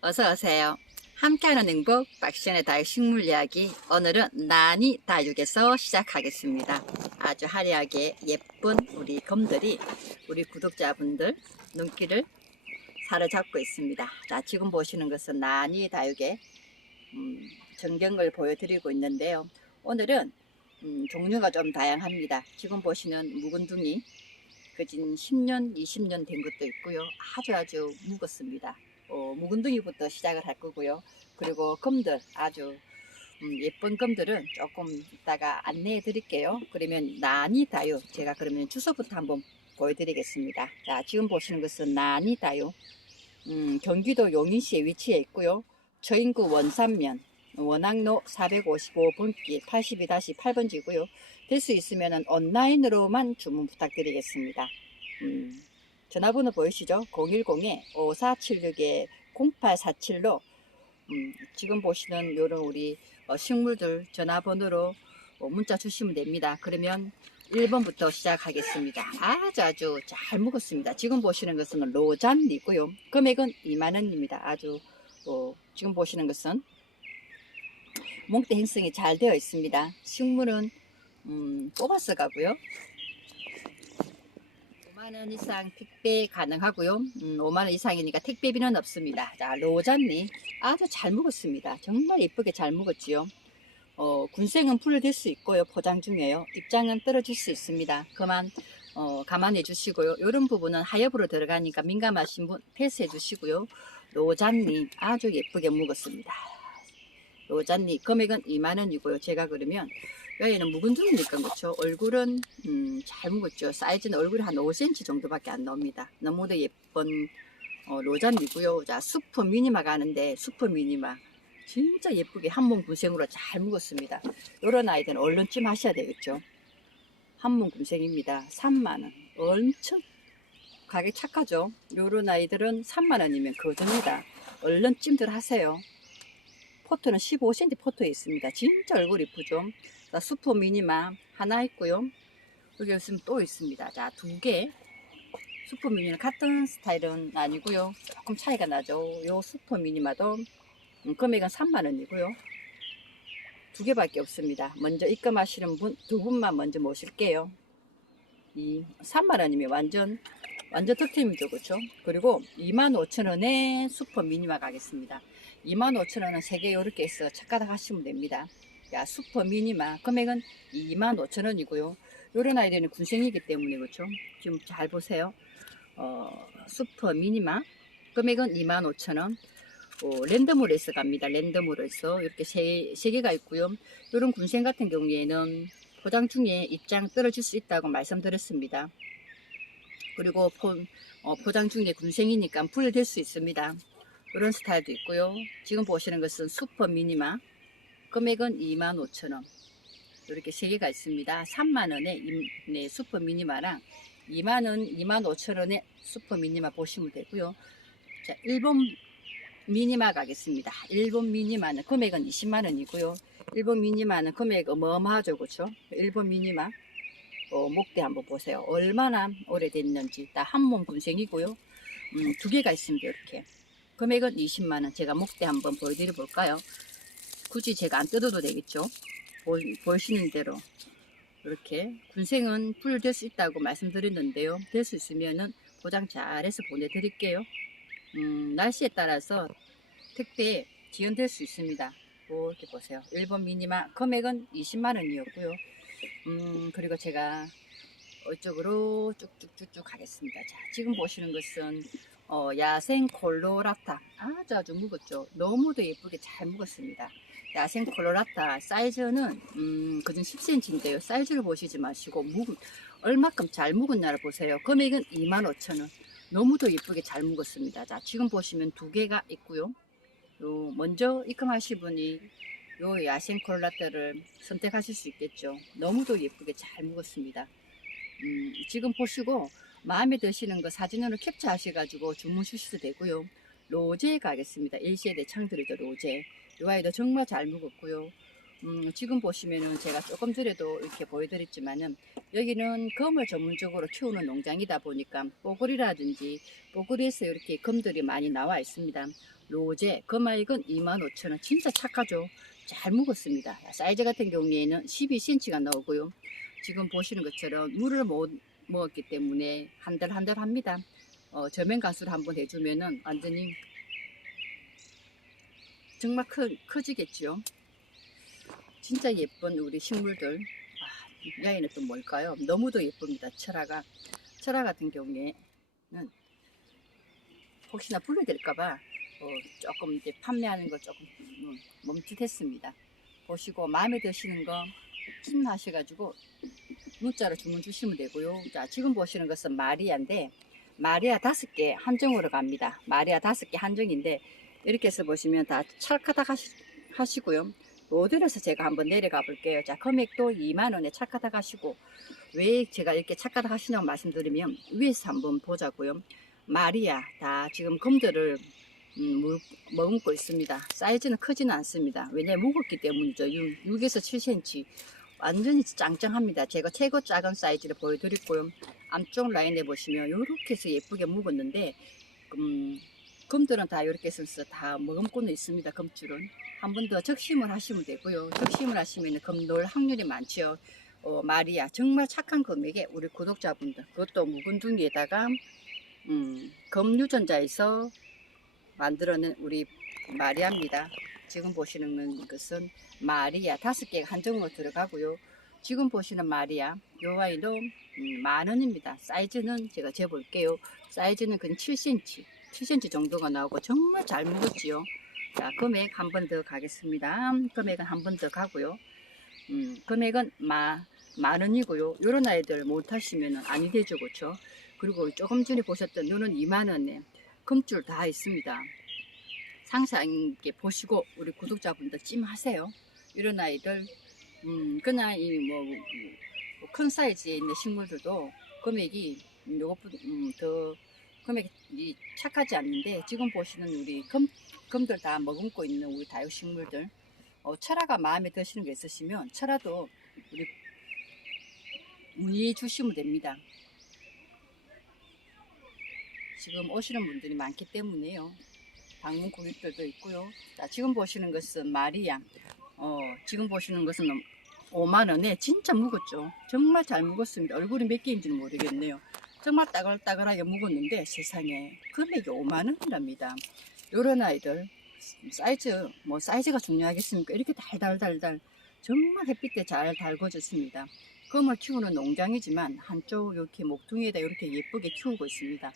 어서 오세요. 함께하는 행복 박시연의 다육 식물 이야기 오늘은 난이 다육에서 시작하겠습니다. 아주 화려하게 예쁜 우리 검들이 우리 구독자분들 눈길을 사로잡고 있습니다. 자 지금 보시는 것은 난이 다육의 음, 전경을 보여드리고 있는데요. 오늘은 음, 종류가 좀 다양합니다. 지금 보시는 묵은둥이 그진 10년, 20년 된 것도 있고요. 아주 아주 묵었습니다. 어, 묵은둥이부터 시작을 할 거고요. 그리고 검들 아주 음, 예쁜 검들은 조금 이따가 안내해 드릴게요. 그러면 나니다요. 제가 그러면 주소부터 한번 보여드리겠습니다. 자, 지금 보시는 것은 나니다요. 음, 경기도 용인시에 위치해 있고요. 저인구 원산면 원학로 455분기 82-8번지고요. 될 수 있으면 온라인으로만 주문 부탁드리겠습니다. 음, 전화번호 보이시죠? 010-5476-0847로 음, 지금 보시는 요런 우리 어, 식물들 전화번호로 어, 문자 주시면 됩니다. 그러면 1번부터 시작하겠습니다. 아주 아주 잘 먹었습니다. 지금 보시는 것은 로잔이고요. 금액은 2만원입니다. 아주 어, 지금 보시는 것은 몽대 행성이 잘 되어 있습니다. 식물은 음, 뽑아서 가고요. 5만원 이상 택배 가능하고요. 음, 5만원 이상이니까 택배비는 없습니다. 자, 로잔니 아주 잘 먹었습니다. 정말 예쁘게 잘 먹었지요. 어, 군생은 풀될 수 있고요. 포장 중에요. 입장은 떨어질 수 있습니다. 그만 어, 감안해 주시고요. 이런 부분은 하엽으로 들어가니까 민감하신 분 패스해 주시고요. 로잔니 아주 예쁘게 먹었습니다. 로잔니 금액은 2만원이고요. 제가 그러면 여기는 묵은둥이니까 그렇죠. 얼굴은 음, 잘 묵었죠. 사이즈는 얼굴이 한 5cm 정도밖에 안 나옵니다. 너무도 예쁜 어, 로잔이고요. 자 수프 미니마 가는데 수프 미니마 진짜 예쁘게 한 몸 군생으로 잘 묵었습니다. 이런 아이들은 얼른쯤 하셔야 되겠죠. 한 몸 군생입니다. 3만원 엄청 가격 착하죠. 요런 아이들은 3만원이면 거듭니다. 얼른쯤들 하세요. 포토는 15cm 포토에 있습니다. 진짜 얼굴 이쁘죠. 자, 수퍼 미니마 하나 있고요. 여기 있으면 또 있습니다. 자, 두 개. 수퍼 미니는 같은 스타일은 아니고요. 조금 차이가 나죠. 요 수퍼 미니마도 음, 금액은 3만원이고요. 두 개밖에 없습니다. 먼저 입금하시는 분 두 분만 먼저 모실게요. 이 3만원이면 완전 완전 득템이죠. 그렇죠? 그리고 25,000원에 수퍼 미니마 가겠습니다. 25,000원은 3개 이렇게 해서 착가닥 하시면 됩니다. 야, 슈퍼 미니마 금액은 25,000원이고요. 요런 아이들은 군생이기 때문에 그렇죠. 지금 잘 보세요. 어, 슈퍼 미니마 금액은 25,000원. 어, 랜덤으로 해서 갑니다. 랜덤으로 해서 이렇게 세, 세 개가 있고요. 요런 군생 같은 경우에는 포장 중에 입장 떨어질 수 있다고 말씀드렸습니다. 그리고 포, 어, 포장 중에 군생이니까 분리될 수 있습니다. 이런 스타일도 있고요. 지금 보시는 것은 슈퍼 미니마. 금액은 25,000원. 이렇게 세 개가 있습니다. 3만원에 네, 슈퍼 미니마랑 2만원, 25,000원에 슈퍼 미니마 보시면 되고요. 자, 일본 미니마 가겠습니다. 일본 미니마는 금액은 20만원이고요. 일본 미니마는 금액 어마어마하죠. 그렇죠? 일본 미니마. 어, 목대 한번 보세요. 얼마나 오래됐는지. 다 한몸 군생이고요. 음, 두 개가 있습니다. 이렇게. 금액은 20만원. 제가 목대 한번 보여드려 볼까요? 굳이 제가 안 뜯어도 되겠죠? 보, 보시는 대로. 이렇게. 군생은 풀 될 수 있다고 말씀드렸는데요. 될 수 있으면은 포장 잘해서 보내드릴게요. 음, 날씨에 따라서 택배 지연될 수 있습니다. 이렇게 보세요. 1번 미니마 금액은 20만원이었고요. 음, 그리고 제가 이쪽으로 쭉쭉쭉쭉 가겠습니다. 자, 지금 보시는 것은 어, 야생 콜로라타 아주 아주 묵었죠. 너무도 예쁘게 잘 묵었습니다. 야생 콜로라타 사이즈는 음, 그중 10cm인데요. 사이즈를 보시지 마시고 묵 얼마큼 잘 묵었나를 보세요. 금액은 25,000원. 너무도 예쁘게 잘 묵었습니다. 자, 지금 보시면 두 개가 있고요. 요 먼저 입금하실 분이 요 야생 콜라떼를 선택하실 수 있겠죠. 너무도 예쁘게 잘 묵었습니다. 음, 지금 보시고 마음에 드시는 거 사진으로 캡처하셔가지고 주문 주셔도 되고요. 로제 가겠습니다. 1세대 창들이도 로제. 이 아이도 정말 잘 묵었고요. 음, 지금 보시면은 제가 조금 전에도 이렇게 보여드렸지만은 여기는 검을 전문적으로 키우는 농장이다 보니까 뽀글이라든지 뽀글이에서 이렇게 검들이 많이 나와 있습니다. 로제 금화익은 25,000원. 진짜 착하죠? 잘 묵었습니다. 사이즈 같은 경우에는 12cm가 나오고요. 지금 보시는 것처럼 물을 못 먹었기 때문에 한들한들 합니다. 어, 저면 가수를 한번 해주면은 완전히 정말 크, 커지겠죠 진짜 예쁜 우리 식물들 아, 야이는 또 뭘까요 너무도 예쁩니다 철화가 철화 같은 경우에는 혹시나 분리될까봐 어, 조금 이제 판매하는 거 조금 음, 멈칫했습니다. 보시고 마음에 드시는 거 신하셔가지고 문자로 주문 주시면 되고요. 자 지금 보시는 것은 마리아인데 마리아 다섯 개 한정으로 갑니다. 마리아 다섯 개 한정인데 이렇게 해서 보시면 다 찰카닥 하시, 하시고요. 모델에서 제가 한번 내려가 볼게요. 자 금액도 2만원에 찰카닥 하시고 왜 제가 이렇게 찰카닥 하시냐고 말씀드리면 위에서 한번 보자고요. 마리아 다 지금 검들을 음, 물, 머금고 있습니다. 사이즈는 크지는 않습니다. 왜냐면 무겁기 때문이죠. 6, 6에서 7cm 완전히 짱짱합니다. 제가 최고 작은 사이즈를 보여드렸고요. 안쪽 라인에 보시면 이렇게 해서 예쁘게 묵었는데 음, 금들은 다 이렇게 해서 다 머금고는 있습니다. 금줄은 한 번 더 적심을 하시면 되고요. 적심을 하시면 금 놓을 확률이 많죠. 어, 마리아 정말 착한 금액에 우리 구독자분들 그것도 묵은둥이에다가 음, 금유전자에서 만들어낸 우리 마리아입니다. 지금 보시는 것은 마리아 다섯 개가 한정으로 들어가고요. 지금 보시는 마리아 요 아이도 음, 만 원입니다. 사이즈는 제가 재볼게요. 사이즈는 근 7cm, 7cm 정도가 나오고 정말 잘 묵었지요. 자 금액 한 번 더 가겠습니다. 금액은 한 번 더 가고요. 음, 금액은 마, 만 원이고요. 요런 아이들 못 하시면 아니 되죠, 그렇죠? 그리고 조금 전에 보셨던 요는 2만 원에 금줄 다 있습니다. 상상있게 보시고 우리 구독자분들 찜하세요. 이런 아이들 음, 그냥 이뭐큰 사이즈에 있는 식물들도 금액이 요것보다 음, 더 금액이 착하지 않는데 지금 보시는 우리 금, 금들 다 머금고 있는 우리 다육 식물들 어, 철화가 마음에 드시는 게 있으시면 철화도 우리 문의 주시면 됩니다. 지금 오시는 분들이 많기 때문에요. 방문 고객들도 있고요. 자, 지금 보시는 것은 마리아. 어, 지금 보시는 것은 5만원에 진짜 묵었죠. 정말 잘 묵었습니다. 얼굴이 몇 개인지는 모르겠네요. 정말 따글따글하게 묵었는데 세상에 금액이 5만원이랍니다. 요런 아이들 사이즈 뭐 사이즈가 중요하겠습니까? 이렇게 달달달달 정말 햇빛에 잘 달궈졌습니다. 금을 키우는 농장이지만 한쪽 이렇게 목둥이에다 이렇게 예쁘게 키우고 있습니다.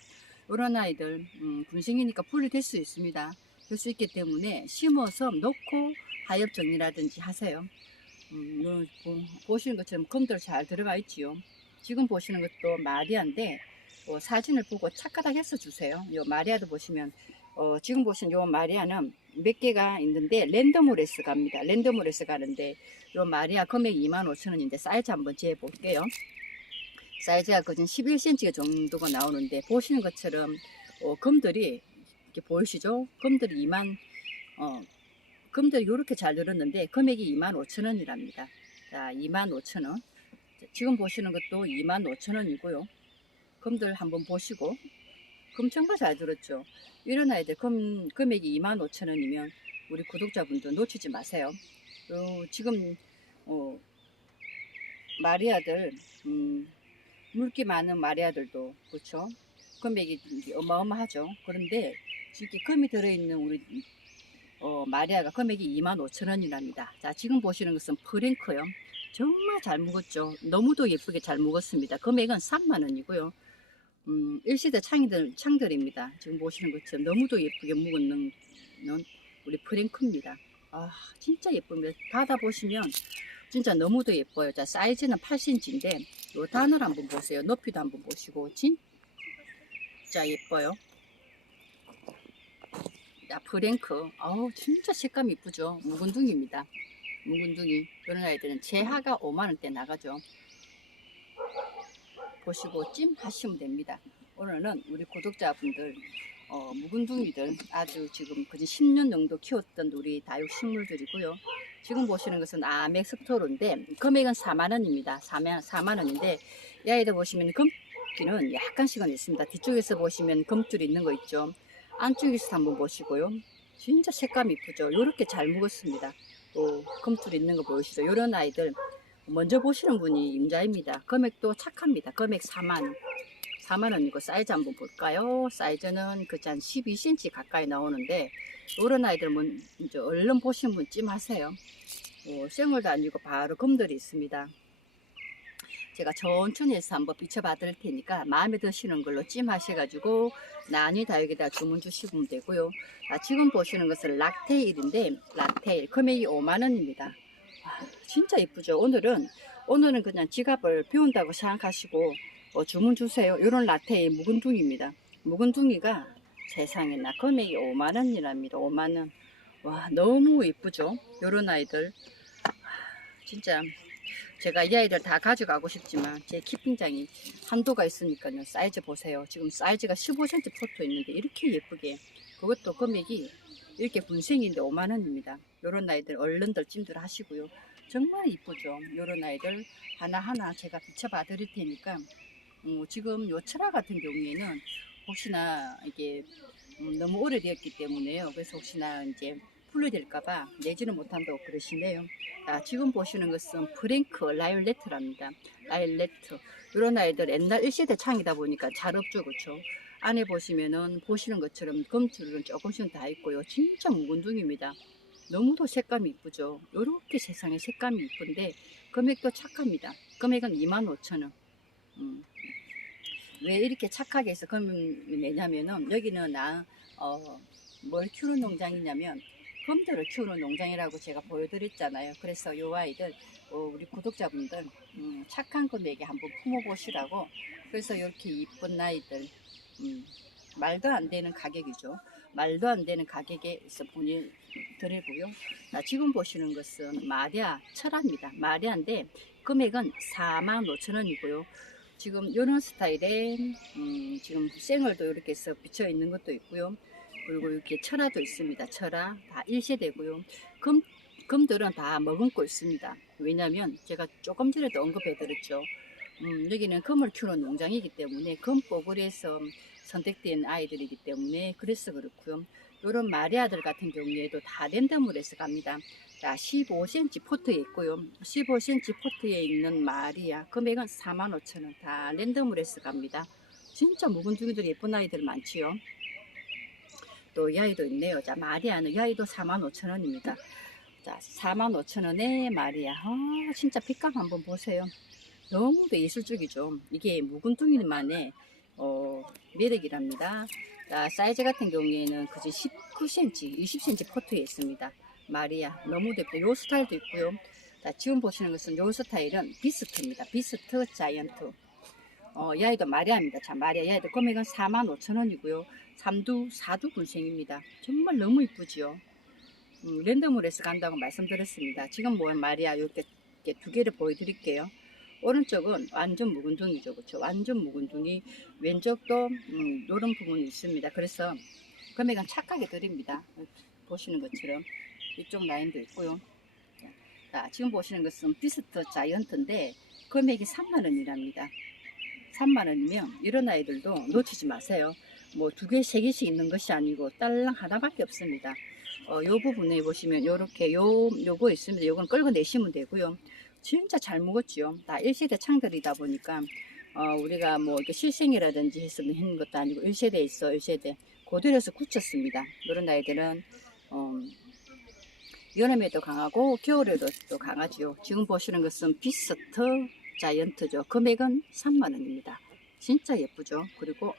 이런 아이들 음, 군생이니까 분리될 수 있습니다. 될 수 있기 때문에 심어서 놓고 하엽 정리라든지 하세요. 음, 보시는 것처럼 금들 잘 들어가 있지요. 지금 보시는 것도 마리아인데 어, 사진을 보고 착하다 해서 주세요. 요 마리아도 보시면 어, 지금 보신 요 마리아는 몇 개가 있는데 랜덤으로스 갑니다. 랜덤으로스 가는데 요 마리아 금액 25,000원인데 사이즈 한번 재어 볼게요. 사이즈가 거진 11cm 정도가 나오는데 보시는 것처럼 어, 금들이 이렇게 보이시죠? 금들이 2만 어, 금들이 이렇게 잘 들었는데 금액이 25,000원이랍니다. 자, 25,000원. 지금 보시는 것도 25,000원이고요. 금들 한번 보시고 금 정말 잘 들었죠. 이런 아이들 금, 금액이 25,000원이면 우리 구독자분들 놓치지 마세요. 요, 지금 어, 마리아들 음, 물기 많은 마리아들도 그렇죠. 금액이 어마어마하죠. 그런데 이렇게 금이 들어있는 우리 어, 마리아가 금액이 25,000원이랍니다. 자, 지금 보시는 것은 프랭크요. 정말 잘 묵었죠. 너무도 예쁘게 잘 묵었습니다. 금액은 3만원이고요. 음, 일시대 창들, 창들입니다. 지금 보시는 것처럼 너무도 예쁘게 묵었는 우리 프랭크입니다. 아, 진짜 예쁩니다. 받아보시면 진짜 너무도 예뻐요. 자, 사이즈는 8cm인데, 요 단을 한번 보세요. 높이도 한번 보시고, 진짜 예뻐요. 자, 프랭크. 아우, 진짜 색감 이쁘죠? 묵은둥입니다. 묵은둥이. 그런 아이들은 재하가 5만원대 나가죠. 보시고 찜 하시면 됩니다. 오늘은 우리 구독자분들, 어, 묵은둥이들 아주 지금 거진 10년 정도 키웠던 우리 다육 식물들이고요. 지금 보시는 것은 아멕스토로인데 금액은 4만원입니다. 4만, 4만원인데 이 아이들 보시면 금기는 약간씩은 있습니다. 뒤쪽에서 보시면 금줄이 있는 거 있죠. 안쪽에서 한번 보시고요. 진짜 색감 이쁘죠. 이렇게 잘 묵었습니다. 또 금줄 있는 거 보이시죠? 이런 아이들 먼저 보시는 분이 임자입니다. 금액도 착합니다. 금액 4만 4만 원이고 사이즈 한번 볼까요? 사이즈는 그한 12cm 가까이 나오는데 이런 아이들 먼저 얼른 보시는 분 찜하세요. 어, 생얼도 아니고 바로 금들이 있습니다. 제가 해서 한번 드릴 테니까 마음에 드시는 걸로 찜하셔가지고 난이 다육에다 주문 주시면 되고요. 아, 지금 보시는 것은 락테일인데 락테일 금액이 5만원입니다. 아, 진짜 이쁘죠. 오늘은 오늘은 그냥 지갑을 비운다고 생각하시고 어, 주문 주세요. 이런 락테일 묵은둥이입니다. 묵은둥이가 세상에 나 금액이 5만원이랍니다. 5만원. 와 너무 이쁘죠. 이런 아이들 아, 진짜 제가 이 아이들 다 가져가고 싶지만 제 키핑장이 한도가 있으니까요. 사이즈 보세요. 지금 사이즈가 15cm 포토 있는데 이렇게 예쁘게 그것도 금액이 이렇게 분생인데 5만 원입니다. 요런 아이들 얼른들 찜들 하시고요. 정말 이쁘죠. 요런 아이들 하나하나 제가 비춰봐 드릴 테니까 어, 지금 요 철화 같은 경우에는 혹시나 이게 음, 너무 오래되었기 때문에요. 그래서 혹시나 이제 풀려될까봐 내지는 못한다고 그러시네요. 아, 지금 보시는 것은 프랭크 라이올레트랍니다. 라이올레트. 이런 아이들 옛날 1세대 창이다 보니까 잘 없죠. 그렇죠? 안에 보시면은 보시는 것처럼 검줄은 조금씩은 다 있고요. 진짜 묵은둥입니다. 너무도 색감이 이쁘죠. 이렇게 세상에 색감이 이쁜데 금액도 착합니다. 금액은 25,000원. 음. 왜 이렇게 착하게 해서 금액이 내냐면은 여기는 나, 어, 뭘 키우는 농장이냐면 검들을 키우는 농장이라고 제가 보여드렸잖아요. 그래서 요 아이들 어, 우리 구독자분들 음, 착한 금액에 한번 품어보시라고 그래서 이렇게 이쁜 아이들 음, 말도 안 되는 가격이죠. 말도 안 되는 가격에서 보내드리고요. 아, 지금 보시는 것은 마리아 철화입니다. 마리아인데 금액은 4만 5천 원이고요. 지금 이런 스타일의 음, 지금 생얼도 이렇게 해서 비쳐 있는 것도 있고요. 그리고 이렇게 철화도 있습니다. 철화 다 1세대고요. 금, 금들은 다 머금고 있습니다. 왜냐면 제가 조금 전에도 언급해 드렸죠. 음, 여기는 금을 키우는 농장이기 때문에 금뽀글에서 선택된 아이들이기 때문에 그래서 그렇고요. 이런 마리아들 같은 경우에도 다 랜덤으로 해서 갑니다. 자, 15cm 포트에 있고요. 15cm 포트에 있는 마리아 금액은 45,000원 다 랜덤으로 해서 갑니다. 진짜 묵은둥이들 예쁜 아이들 많지요. 또이 아이도 있네요. 자, 마리아는 이 아이도 45,000원입니다. 자, 45,000원에 마리아. 아, 진짜 빛감 한번 보세요. 너무도 예술적이죠. 이게 묵은둥이만의 어, 매력이랍니다. 자, 사이즈 같은 경우에는 그저 19cm, 20cm 포트에 있습니다. 마리아. 너무 예쁘고, 요 스타일도 있고요. 자, 지금 보시는 것은 요 스타일은 비스트입니다. 비스트 자이언트. 어, 이 아이도 마리아입니다. 자, 마리아. 이 아이도 금액은 45,000원이고요. 3두, 4두 군생입니다. 정말 너무 이쁘지요. 음, 랜덤으로 해서 간다고 말씀드렸습니다. 지금 뭐 마리아 이렇게, 두 개를 보여드릴게요. 오른쪽은 완전 묵은둥이죠. 그렇죠? 완전 묵은둥이. 왼쪽도 음, 이런 부분이 있습니다. 그래서 금액은 착하게 드립니다. 보시는 것처럼 이쪽 라인도 있고요. 자, 지금 보시는 것은 비스트 자이언트인데 금액이 3만 원이랍니다. 3만 원이면 이런 아이들도 놓치지 마세요. 뭐 두 개, 세 개씩 있는 것이 아니고 딸랑 하나밖에 없습니다. 어, 요 부분에 보시면 요렇게 요 요거 있습니다. 요건 끌고 내시면 되고요. 진짜 잘 묵었지요. 다 1세대 창들이다 보니까 어, 우리가 뭐 이렇게 실생이라든지 해서 했는 것도 아니고 1세대 있어 1세대 고들여서 굳혔습니다. 이런 아이들은 어, 여름에도 강하고 겨울에도 또 강하지요. 지금 보시는 것은 비스트 자이언트죠. 금액은 3만 원입니다. 진짜 예쁘죠. 그리고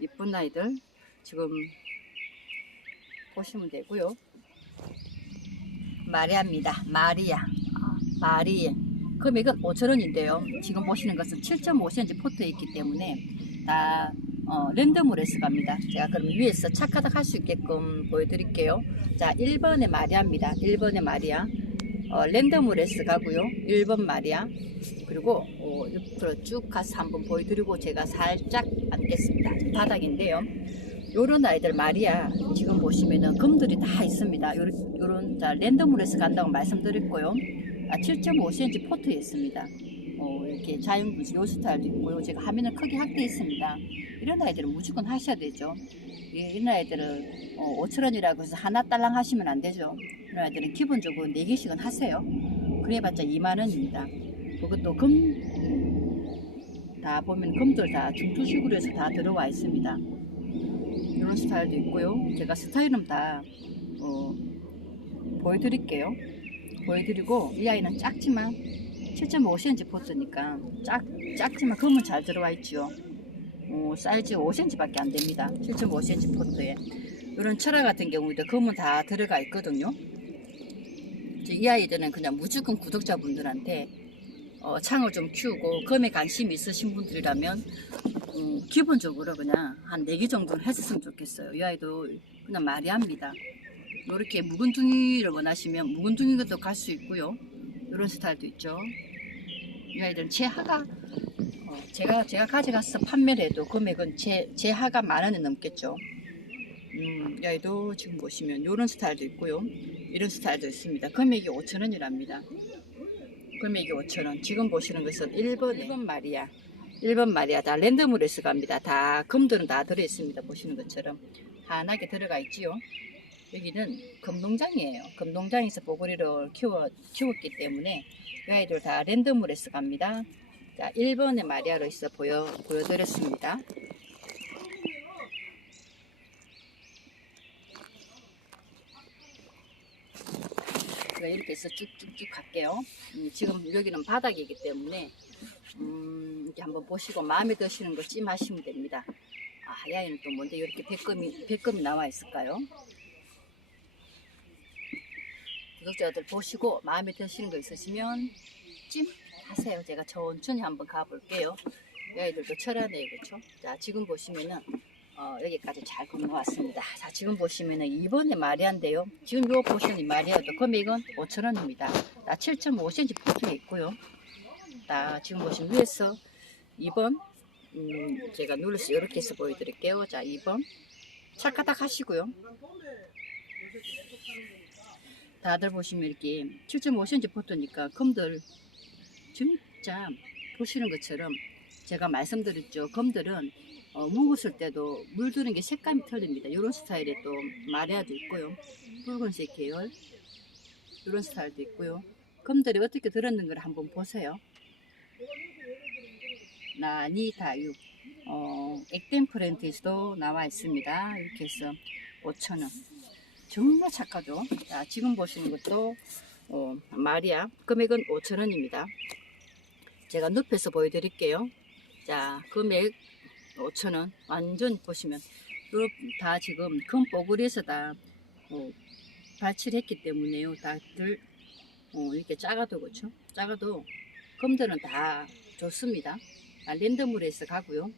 이쁜 아이들 지금 보시면 되고요. 마리아입니다. 마리아. 마리. 금액은 5천원인데요. 지금 보시는 것은 7.5cm 포트에 있기 때문에 다 어, 랜덤으로 해서 갑니다. 제가 그럼 위에서 착하닥 할수 있게끔 보여드릴게요. 자, 1번의 마리아입니다. 1번의 마리아. 어, 랜덤으로 해서 가고요. 1번 마리아. 그리고 어, 옆으로 쭉 가서 한번 보여드리고 제가 살짝 앉겠습니다. 바닥인데요. 요런 아이들 마리아 지금 보시면은 금들이 다 있습니다. 요런, 요런 자, 랜덤으로 해서 간다고 말씀드렸고요. 아, 7.5cm 포트에 있습니다. 어, 이렇게 자연분수 요 스타일도 있고요. 제가 화면을 크게 확대해 있습니다. 이런 아이들은 무조건 하셔야 되죠. 이- 이런 아이들은 어, 5천원이라고 해서 하나 딸랑 하시면 안 되죠. 이런 아이들은 기본적으로 4개씩은 하세요. 그래봤자 2만원입니다. 그것도 금, 음, 다 보면 금들 다 중투식으로 해서 다 들어와 있습니다. 이런 스타일도 있고요. 제가 스타일은 다 어, 보여드릴게요. 보여드리고 이 아이는 작지만 7.5cm 포트니까 작, 작지만 금은 잘 들어와 있죠. 어, 사이즈 5cm밖에 안 됩니다. 7.5cm 포트에 이런 철화 같은 경우도 금은 다 들어가 있거든요. 이 아이들은 그냥 무조건 구독자분들한테 어, 창을 좀 키우고 금에 관심이 있으신 분들이라면 음, 기본적으로 그냥 한 4개 정도는 했었으면 좋겠어요. 이 아이도 그냥 마리합니다. 이렇게 묵은둥이를 원하시면 묵은둥이 것도 갈 수 있고요. 이런 스타일도 있죠. 이 아이들은 제 하가 어, 제가 제가 가져가서 판매를 해도 금액은 제 제 하가 만 원이 넘겠죠. 음, 이 아이도 지금 보시면 이런 스타일도 있고요. 이런 스타일도 있습니다. 금액이 5천 원이랍니다. 금액이 5천 원. 지금 보시는 것은 1번 1번 마리아. 1번 마리아 다 랜덤으로서 갑니다. 다 금들은 다 들어 있습니다. 보시는 것처럼 환하게 들어가 있지요. 여기는 금농장이에요. 금농장에서 보고리를 키워, 키웠기 때문에 이 아이들 다 랜덤으로서 갑니다. 자, 1번의 마리아로 있어 보여, 보여드렸습니다. 제가 이렇게 해서 쭉쭉쭉 갈게요. 음, 지금 여기는 바닥이기 때문에 음, 이렇게 한번 보시고 마음에 드시는 거 찜하시면 됩니다. 아, 이 아이는 또 뭔데 이렇게 백금이, 백금이 나와 있을까요? 구독자들 보시고 마음에 드시는 거 있으시면 찜 하세요. 제가 천천히 한번 가볼게요. 이 아이들도 철하네요. 그렇죠? 자, 지금 보시면은 어, 여기까지 잘 건너왔습니다. 자, 지금 보시면은 2번에 마리아인데요. 지금 요 보시는 마리아도 금액은 5천원입니다. 나 7.5cm 포트에 있고요. 자, 지금 보시면 위에서 2번, 음, 제가 눌러서 이렇게 해서 보여드릴게요. 자, 2번. 찰까닥 하시고요. 다들 보시면 이렇게 7.5cm 포트니까 검들 진짜 보시는 것처럼 제가 말씀드렸죠. 검들은 어, 묵었을 때도 물드는 게 색감이 틀립니다. 이런 스타일의 또 마리아도 있고요. 붉은색 계열 이런 스타일도 있고요. 검들이 어떻게 들었는 걸 한번 보세요. 나니 다육 어, 액땜 프렌트에서도 나와 있습니다. 이렇게 해서 5,000원. 정말 착하죠? 자, 지금 보시는 것도 어, 마리아 금액은 5,000원입니다. 제가 눕혀서 보여드릴게요. 자, 금액 5,000원. 완전 보시면 요다 지금 금 뽀글이에서 다 어, 발치를 했기 때문에요. 다들 어, 이렇게 작아도 그렇죠? 작아도 금들은 다 좋습니다. 아, 랜덤으로 해서 가고요.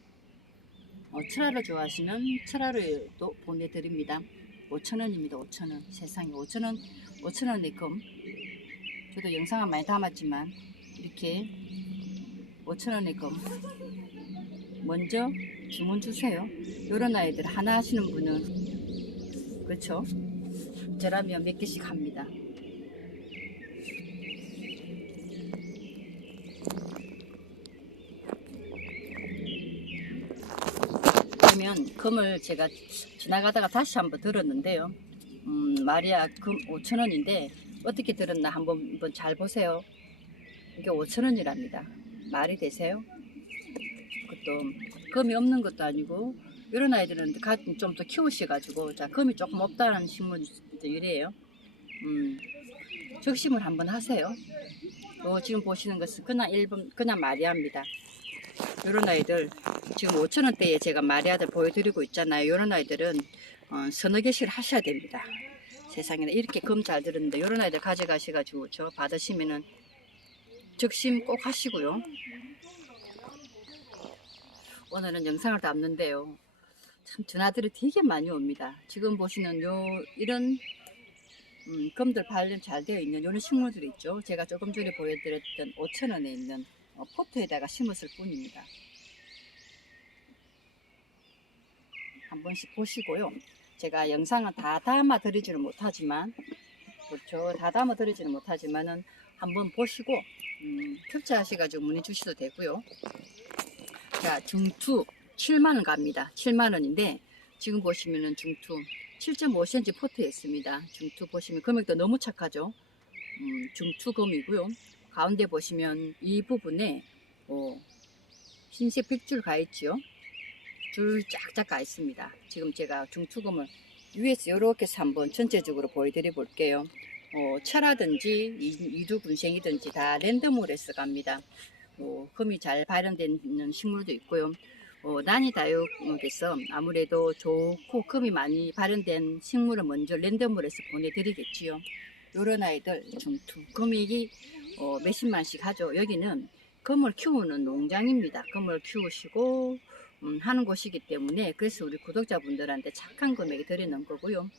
어, 트라를 좋아하시면 트라를 또 보내드립니다. 5,000원입니다. 5,000원. 세상에 5,000원, 5,000원의 금. 저도 영상을 많이 담았지만 이렇게 5,000원의 금. 먼저 주문 주세요. 이런 아이들 하나 하시는 분은 그렇죠? 저라면 몇 개씩 합니다. 그러면 금을 제가 지나가다가 다시 한번 들었는데요. 음, 마리아 금 5,000원인데 어떻게 들었나 한번, 한번 잘 보세요. 이게 5,000원이랍니다. 말이 되세요? 그것도 금이 없는 것도 아니고 이런 아이들은 좀 더 키우셔가지고 자 금이 조금 없다는 식물도 이래요. 음, 적심을 한번 하세요. 요 지금 보시는 것은 그냥 일본 그냥 마리아입니다. 이런 아이들 지금 5천원대에 제가 마리아들 보여드리고 있잖아요. 이런 아이들은 어, 서너 개씩 하셔야 됩니다. 세상에는 이렇게 금 잘 들었는데 이런 아이들 가져가셔가지고 저 받으시면은 적심 꼭 하시고요. 오늘은 영상을 담는데요. 참 전화들이 되게 많이 옵니다. 지금 보시는 요 이런 음, 금들 발림 잘 되어 있는 이런 식물들이 있죠. 제가 조금 전에 보여드렸던 5천원에 있는 어, 포트에다가 심었을 뿐입니다. 한 번씩 보시고요. 제가 영상은 다 담아 드리지는 못하지만 그렇죠. 다 담아 드리지는 못하지만은 한번 보시고 음, 특, 캡처하셔가지고 문의 주셔도 되고요. 자, 중투 7만원 갑니다. 7만원인데, 지금 보시면은 중투 7.5cm 포트였습니다. 중투 보시면 금액도 너무 착하죠. 음, 중투금이고요. 가운데 보시면 이 부분에 어, 흰색 백줄 가 있지요. 줄 쫙쫙 가 있습니다. 지금 제가 중투금을 위에서 이렇게 해서 한번 전체적으로 보여드려 볼게요. 어, 차라든지 이- 이두 군생이든지 다 랜덤으로 해서 갑니다. 어, 금이 잘 발현되는 식물도 있고요. 어, 난이 다육에서 아무래도 좋고 금이 많이 발현된 식물을 먼저 랜덤으로 해서 보내드리겠지요. 요런 아이들 중투 금액이 어, 몇십만씩 하죠. 여기는 금을 키우는 농장입니다. 금을 키우시고 음, 하는 곳이기 때문에 그래서 우리 구독자분들한테 착한 금액이 드리는 거고요.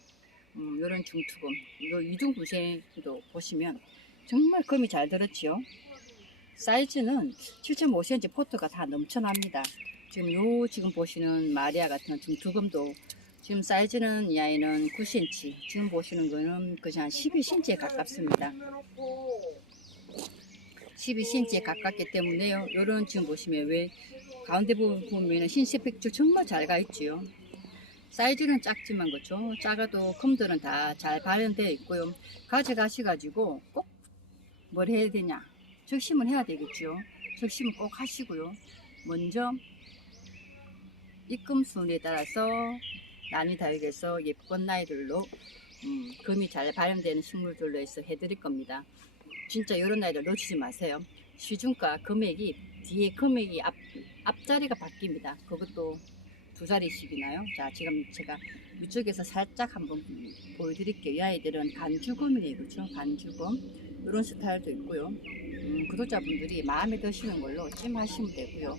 음, 요런 중투금, 요 이중구생도 보시면 정말 금이 잘 들었지요. 사이즈는 7.5cm 포트가 다 넘쳐납니다. 지금 요 지금 보시는 마리아 같은 중투금도 지금 사이즈는 이 아이는 9cm, 지금 보시는 거는 그냥 한 12cm에 가깝습니다. 12cm에 가깝기 때문에요. 요런 지금 보시면 왜 가운데 부분 보면은 흰색 백줄 정말 잘 가 있지요. 사이즈는 작지만 그렇죠. 작아도 컴들은 다 잘 발현되어 있고요. 가져가셔가지고 꼭 뭘 해야 되냐? 적심을 해야 되겠죠. 적심을 꼭 하시고요. 먼저 입금 순에 따라서 난이 다육에서 예쁜 나이들로 음, 금이 잘 발현되는 식물들로 해서 해드릴 겁니다. 진짜 이런 나이들 놓치지 마세요. 시중가 금액이 뒤에 금액이 앞, 앞자리가 바뀝니다. 그것도 두 자리씩이나요? 자, 지금 제가 이쪽에서 살짝 한번 보여드릴게요. 이 아이들은 간주금이에요. 그렇죠? 간주금. 이런 스타일도 있고요. 음, 구독자분들이 마음에 드시는 걸로 찜하시면 되고요.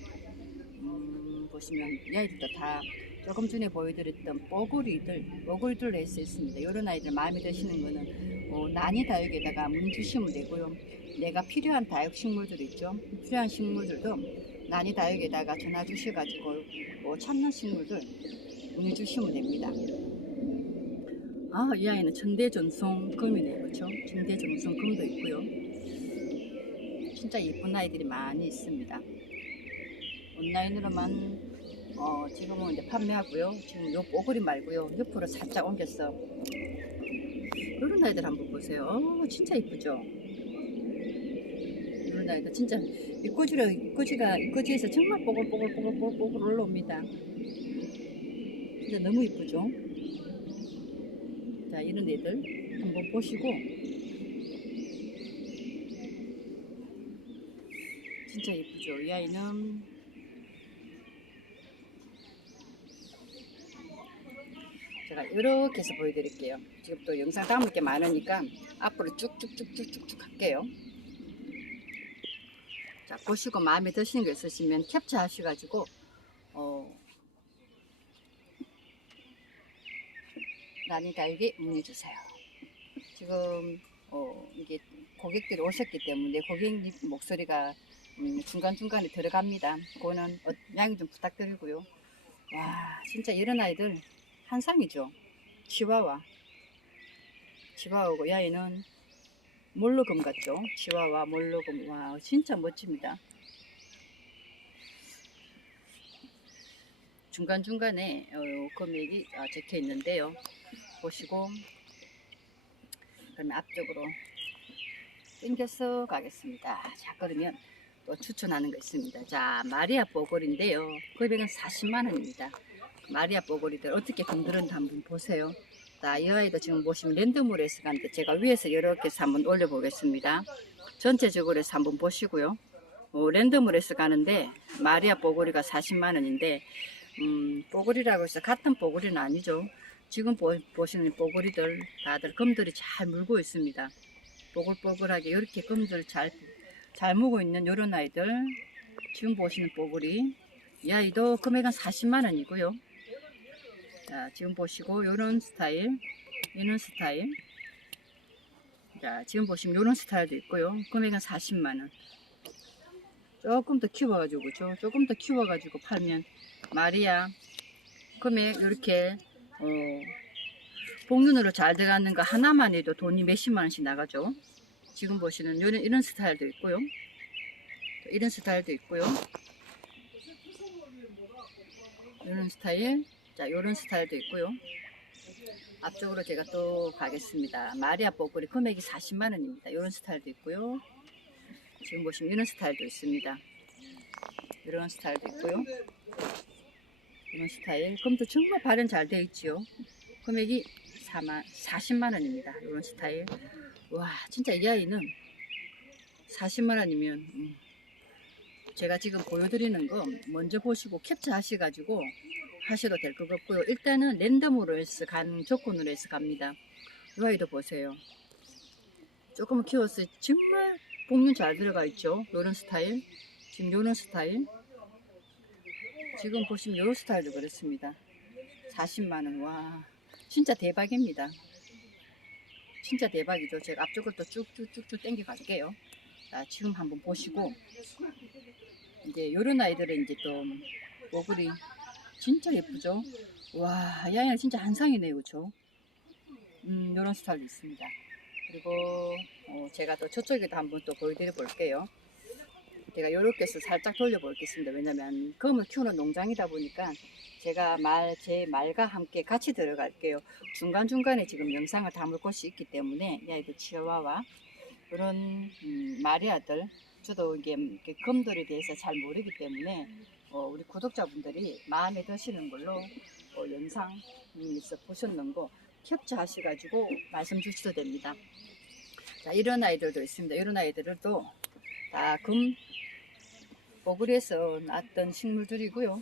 음, 보시면 이 아이들도 다 조금 전에 보여드렸던 뽀글이들, 뽀글이들로 할수 있습니다. 이런 아이들 마음에 드시는 거는 어, 난이 다육에다가 문 주시면 되고요. 내가 필요한 다육 식물들 있죠. 필요한 식물들도 난이 다육에다가 전화 주셔가지고 어, 찾는 식물들 문의 주시면 됩니다. 아, 이 아이는 천대전송 금이네요. 그렇죠? 천대전송 금도 있고요. 진짜 예쁜 아이들이 많이 있습니다. 온라인으로만 어, 지금은 이제 판매하고요. 지금 요 뽀글이 말고요. 옆으로 살짝 옮겼어. 이런 아이들 한번 보세요. 어, 진짜 이쁘죠? 이런 아이들 진짜 이꼬지로 이꼬지가 이꼬지에서 정말 뽀글뽀글뽀글뽀글뽀글 올라옵니다. 진짜 너무 이쁘죠? 자, 이런 애들 한번 보시고 진짜 예쁘죠? 이 아이는 제가 이렇게 해서 보여드릴게요. 지금 또 영상 담을 게 많으니까 앞으로 쭉쭉쭉쭉쭉쭉 할게요. 자, 보시고 마음에 드시는 거 있으시면 캡처 하셔가지고, 어, 난이 달기 문의주세요. 지금, 어, 이게 고객들이 오셨기 때문에 고객님 목소리가 음, 중간중간에 들어갑니다. 그거는 어, 양해 좀 부탁드리고요. 와, 진짜 이런 아이들 한상이죠. 치와와. 치와와고 이 아이는 몰로금 같죠. 치와와 몰로금. 와, 진짜 멋집니다. 중간중간에 어, 금액이 어, 적혀 있는데요. 보시고 그러면 앞쪽으로 당겨서 가겠습니다. 자, 그러면 또 추천하는 거 있습니다. 자, 마리아 보골인데요. 금액은 40만 원입니다. 마리아 뽀글이들 어떻게 건드렸는지 한번 보세요. 자, 이 아이도 지금 보시면 랜덤으로 해서 가는데 제가 위에서 이렇게 해서 한번 올려보겠습니다. 전체적으로 해서 한번 보시고요. 어, 랜덤으로 해서 가는데 마리아 뽀글이가 40만 원인데 음, 뽀글이라고 해서 같은 뽀글이는 아니죠. 지금 보, 보시는 뽀글이들 다들 금들이 잘 물고 있습니다. 뽀글뽀글하게 이렇게 금들 잘, 잘 무고 있는 이런 아이들 지금 보시는 뽀글이 이 아이도 금액은 40만 원이고요. 자, 지금 보시고 요런 스타일, 이런 스타일. 자, 지금 보시면 요런 스타일도 있고요. 금액은 40만 원. 조금 더 키워가지고, 그죠? 조금 더 키워가지고 팔면 마리아 금액 이렇게 어, 복륜으로 잘 들어가는 거 하나만 해도 돈이 몇십만 원씩 나가죠. 지금 보시는 요런 이런 스타일도 있고요. 이런 스타일도 있고요. 이런 스타일, 자, 이런 스타일도 있고요. 앞쪽으로 제가 또 가겠습니다. 마리아 뽀글이 금액이 40만 원입니다. 이런 스타일도 있고요. 지금 보시면 이런 스타일도 있습니다. 이런 스타일도 있고요. 이런 스타일. 금도 정말 발현 잘 되어 있지요. 금액이 4만, 40만 원입니다. 이런 스타일. 와, 진짜 이 아이는 40만 원이면 음, 제가 지금 보여드리는 거 먼저 보시고 캡처 하셔가지고 하셔도 될 것 같고요. 일단은 랜덤으로 해서 간 조건으로 해서 갑니다. 이 아이도 보세요. 조금 키웠어요. 정말 복륜 잘 들어가 있죠. 요런 스타일. 지금 요런 스타일. 지금 보시면 요런 스타일도 그렇습니다. 40만원. 와. 진짜 대박입니다. 진짜 대박이죠. 제가 앞쪽을 또 쭉쭉쭉쭉 당겨 갈게요. 자, 지금 한번 보시고. 이제 요런 아이들은 이제 또 모글이 진짜 예쁘죠? 와, 이 아이는 진짜 한상이네요. 그쵸? 음, 요런 스타일도 있습니다. 그리고 어, 제가 또 저쪽에도 한번 또 보여드려 볼게요. 제가 요렇게 해서 살짝 돌려보겠습니다. 왜냐면 검을 키우는 농장이다 보니까 제가 말, 제 말과 함께 같이 들어갈게요. 중간중간에 지금 영상을 담을 곳이 있기 때문에 이 아이들 치와와 그런 음, 마리아들 저도 이게 검들에 대해서 잘 모르기 때문에 어, 우리 구독자분들이 마음에 드시는 걸로 어, 영상에서 보셨는 거 캡처하셔가지고 말씀 주셔도 됩니다. 자, 이런 아이들도 있습니다. 이런 아이들도 다 금 보글에서 났던 식물들이고요.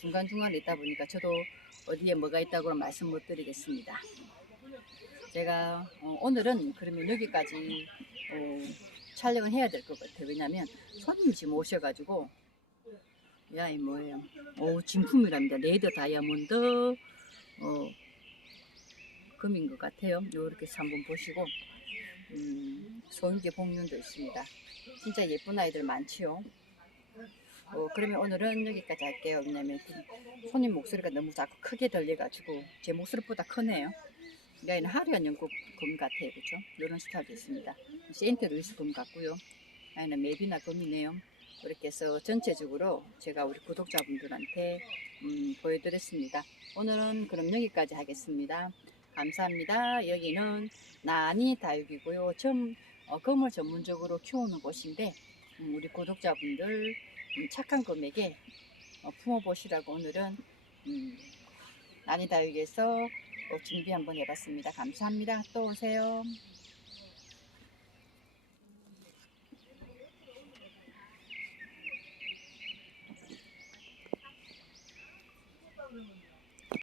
중간중간에 있다 보니까 저도 어디에 뭐가 있다고 말씀 못 드리겠습니다. 제가 어, 오늘은 그러면 여기까지 어, 촬영을 해야 될 것 같아요. 왜냐면 손님이 지금 오셔가지고 야이 뭐예요? 오 진품이랍니다. 레이더 다이아몬드 어, 금인 것 같아요. 해서 한번 보시고 음, 소유계 복륜도 있습니다. 진짜 예쁜 아이들 많지요. 어, 그러면 오늘은 여기까지 할게요. 왜냐면 그 손님 목소리가 너무 자꾸 크게 들려가지고 제 목소리보다 크네요. 이 아이는 하루한 연꽃 금 같아요. 그죠? 이런 스타일도 있습니다. 세인트 루이스 금 같고요. 아이는 메비나 금이네요. 이렇게 해서 전체적으로 제가 우리 구독자분들한테 음, 보여드렸습니다. 오늘은 그럼 여기까지 하겠습니다. 감사합니다. 여기는 나니 다육이고요. 점, 어, 금을 전문적으로 키우는 곳인데 음, 우리 구독자분들 음, 착한 금액에 어, 품어보시라고 오늘은 음, 나니 다육에서 어, 준비 한번 해봤습니다. 감사합니다. 또 오세요.